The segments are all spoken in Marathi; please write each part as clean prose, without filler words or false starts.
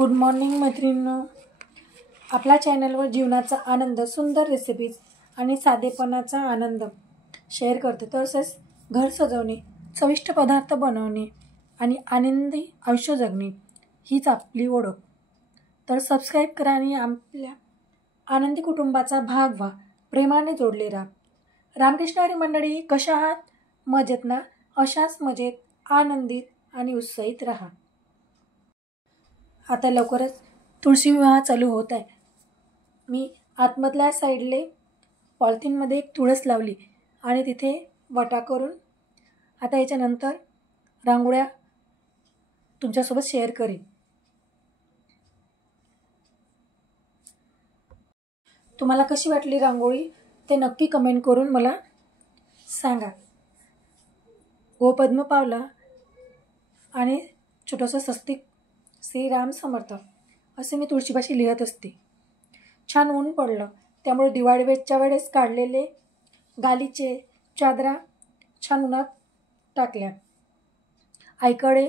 गुड मॉर्निंग मैत्रिणींनो. आपल्या चॅनलवर जीवनाचा आनंद, सुंदर रेसिपीज आणि साधेपणाचा आनंद शेअर करते. तसेच घर सजवणे, चविष्ट पदार्थ बनवणे आणि आनंदी आयुष्य जगणे हीच आपली ओळख. तर सबस्क्राईब करा आणि आपल्या आनंदी कुटुंबाचा भाग व्हा. प्रेमाने जोडले राहा. रामकृष्ण हरी मंडळी, कशा आहात? मजेत ना? अशाच मजेत, आनंदित आणि उत्साहित राहा. आता लवकरच तुळशी विवाह चालू होत आहे. मी आतमधल्या साईडले पॉलिथिनमध्ये एक तुळस लावली आणि तिथे वटा करून आता याच्यानंतर रांगोळ्या तुमच्यासोबत शेअर करेन. तुम्हाला कशी वाटली रांगोळी ते नक्की कमेंट करून मला सांगा. गोपद्म पावला आणि छोटंसं स्वस्तिक श्रीराम समर्थ असे मी तुळशीपाशी लिहत असते. छान ऊन पडलं त्यामुळे दिवाळीच्या वेळेस काढलेले गालीचे चादरा छान उन्हात टाकल्या. आईकडे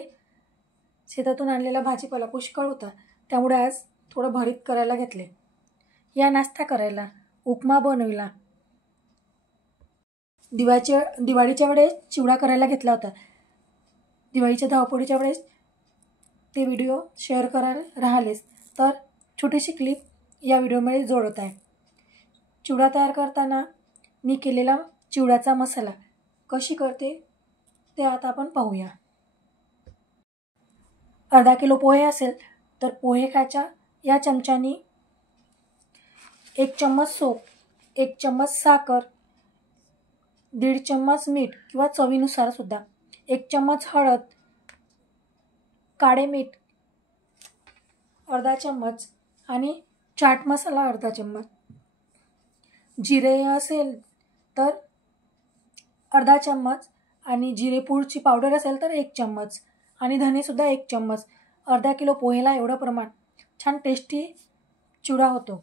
शेतातून आणलेला भाजीपाला पुष्कळ होता त्यामुळे आज थोडं भरीत करायला घेतले. या नाश्ता करायला, उपमा बनविला. दिवाळीच्या वेळेस चिवडा करायला घेतला होता. दिवाळीच्या धावपळीच्या वेळेस ते व्हिडिओ शेअर करायला राहिलेच, तर छोटीशी क्लिप या व्हिडिओमध्ये जोडत आहे. चिवडा तयार करताना मी केलेला चिवड्याचा मसाला कशी करते ते आता आपण पाहूया. अर्धा किलो पोहे असेल तर पोहे खायच्या या चमच्यानी 1 चम्मच सोप, 1 चम्मच साखर, 1.5 चम्मच मीठ किंवा चवीनुसार सुद्धा, 1 चम्मच हळद, काळे मीठ अर्धा चम्मच आणि चाट मसाला अर्धा चम्मच, जिरे असेल तर अर्धा चम्मच आणि जिरेपूडची पावडर असेल तर 1 चम्मच आणि धनेसुद्धा 1 चम्मच. अर्धा किलो पोहेला एवढं प्रमाण. छान टेस्टी चिवडा होतो.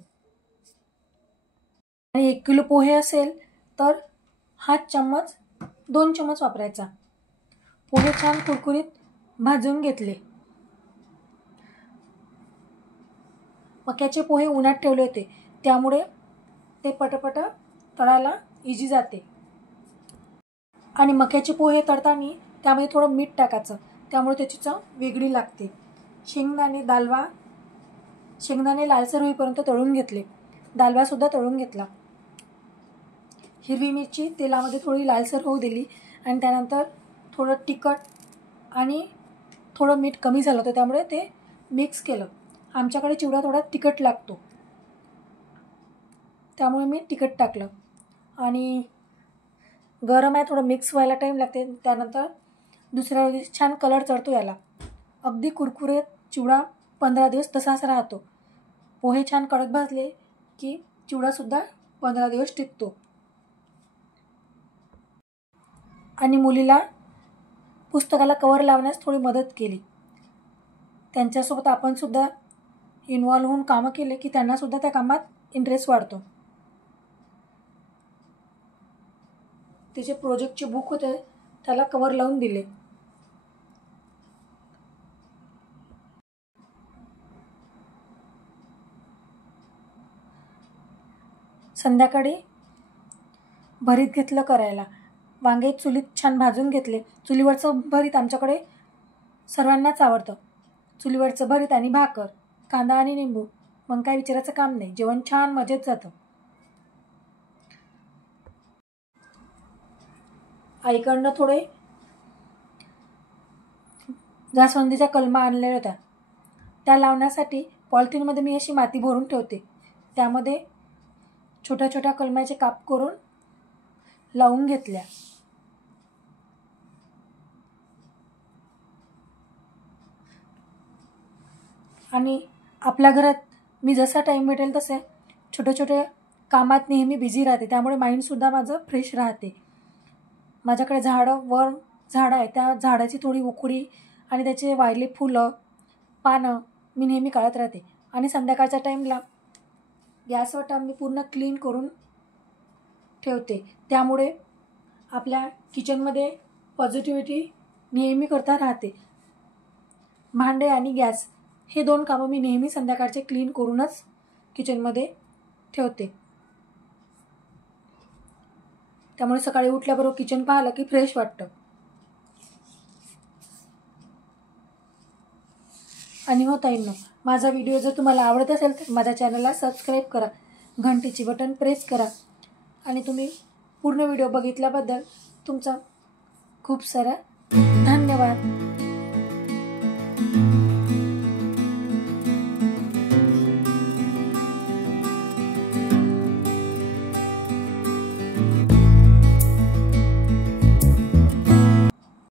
आणि 1 किलो पोहे असेल तर 1/2 चम्मच 2 चम्मच वापरायचा. पोहे छान कुरकुरीत भाजून घेतले. मक्याचे पोहे उन्हात ठेवले होते त्यामुळे ते पटपट तळायला इजी जाते. आणि मक्याचे पोहे तळताना त्यामध्ये थोडं मीठ टाकायचं, त्यामुळे त्याची चव वेगळी लागते. शेंगदाणे लालसर होईपर्यंत तळून घेतले. दालवासुद्धा तळून घेतला. हिरवी मिरची तेलामध्ये थोडी लालसर होऊ दिली आणि त्यानंतर थोडं तिखट आणि थोडं मीठ कमी झालं होतं त्यामुळे ते मिक्स केलं. आमच्याकडे चिवडा थोडा तिखट लागतो त्यामुळे मी तिखट टाकलं. आणि गरम आहे, थोडं मिक्स व्हायला टाईम लागते. त्यानंतर दुसऱ्या दिवशी छान कलर चढतो याला. अगदी कुरकुरीत चिवडा 15 दिवस तसाच राहतो. पोहे छान कडक भाजले की चिवडासुद्धा 15 दिवस टिकतो. आणि मुलीला पुस्तकाला कवर लावण्यास थोडी मदत केली. त्यांच्यासोबत आपणसुद्धा इन्व्हॉल्व होऊन कामं केले की त्यांनासुद्धा त्या कामात इंटरेस्ट वाढतो. तिचे प्रोजेक्टचे बुक होते त्याला कवर लावून दिले. संध्याकाळी भरीत घेतलं करायला. वांगे चुलीत छान भाजून घेतले. चुलीवरचं भरीत आमच्याकडे सर्वांनाच आवडतं. चुलीवरचं भरीत आणि भाकर, कांदा आणि निंबू, मग काय विचारायचं काम नाही. जेवण छान मजेत जातं. आईकडनं थोडे जास्वंदीच्या कलमा आणलेल्या होत्या. त्या लावण्यासाठी पॉलिथिनमध्ये मी अशी माती भरून ठेवते. त्यामध्ये छोट्या छोट्या कलमाचे काप करून लावून घेतल्या. आणि आपल्या घरात मी जसा टाईम भेटेल तसे छोट्या छोट्या कामात नेहमी बिझी राहते त्यामुळे माइंडसुद्धा माझं फ्रेश राहते. माझ्याकडे झाडं आहे. त्या झाडाची थोडी उकडी आणि त्याचे वाळले फुलं, पानं मी नेहमी काढत राहते. आणि संध्याकाळच्या टाईमला गॅसवटा मी पूर्ण क्लीन करून ठेवते. त्यामुळे आपल्या किचनमध्ये पॉझिटिव्हिटी नेहमी करता राहते. भांडे आणि गॅस हे 2 कामं मी नेहमी संध्याकाळचे क्लीन करूनच किचनमध्ये ठेवते. त्यामुळे सकाळी उठल्याबरोबर किचन पाहिलं की फ्रेश वाटतं. आणि हो ताईंनो, माझा व्हिडिओ जर तुम्हाला आवडत असेल तर माझ्या चॅनलला सबस्क्राईब करा, घंटीची बटन प्रेस करा आणि तुम्ही पूर्ण व्हिडिओ बघितल्याबद्दल तुमचा खूप सारा धन्यवाद.